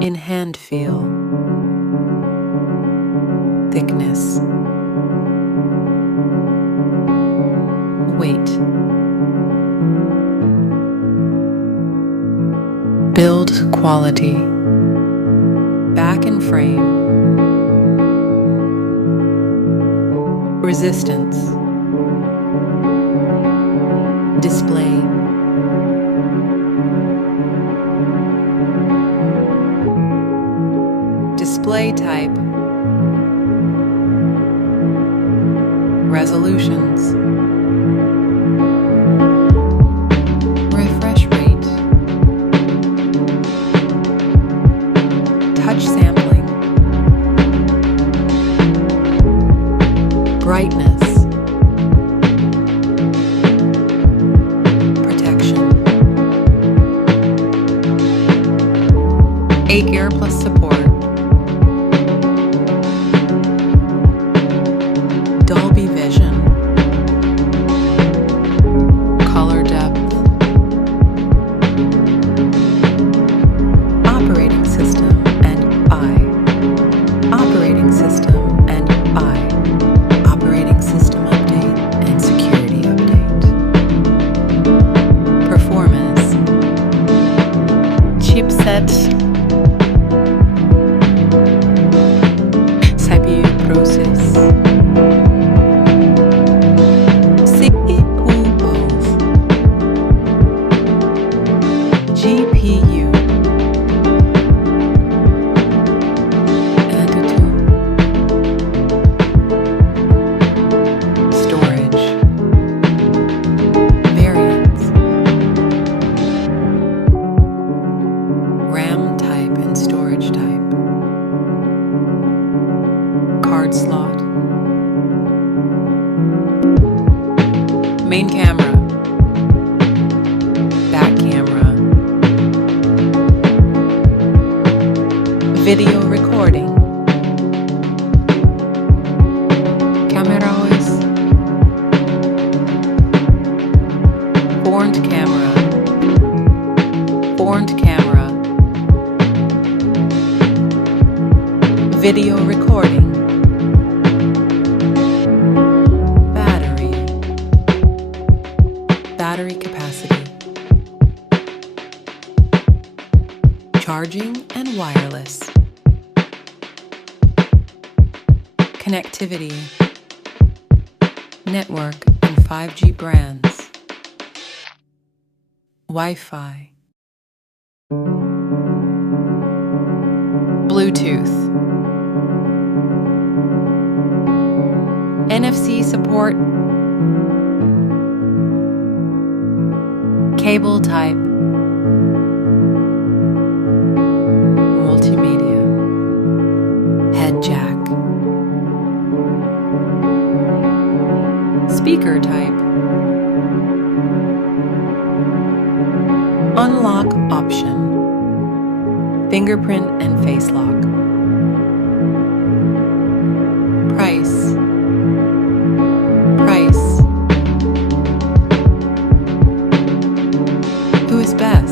In hand feel, thickness, weight. Build quality, back and frame, resistance, display, display type, resolutions, refresh rate, touch sampling, brightness, protection, Iqoo plus support, Dolby Vision, color depth, operating system and I, operating system and I, operating system update and security update, performance, chipset, CPU process, GPU, Antutu, storage, variants, RAM type and storage type, card slot, main camera, back camera, video recording, camera OS, front camera, video recording, battery capacity, charging and wireless, connectivity, network and 5G brands, Wi-Fi, Bluetooth, NFC support, cable type, multimedia, head jack, speaker type, unlock option, fingerprint and face lock, price, who is best?